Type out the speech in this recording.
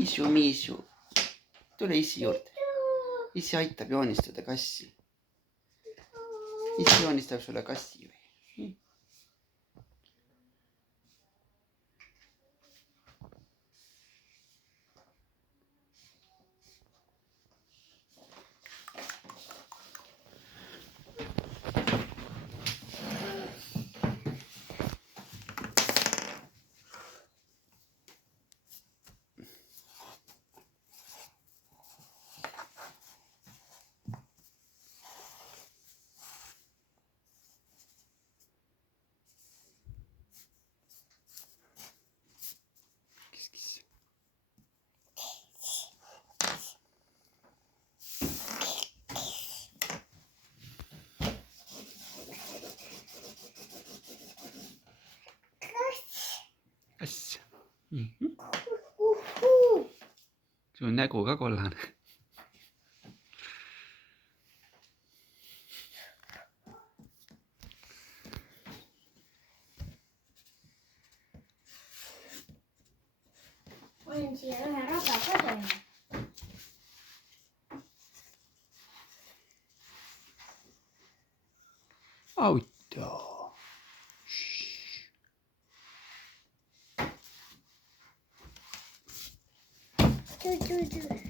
Miisu, tule issi juurde. Issi aitab joonistada kassi. Issi joonistab sulle kassi või? Kass. Sul on nägu ka kollane. Panin siia ühe raba ka teha. Auto. Tü.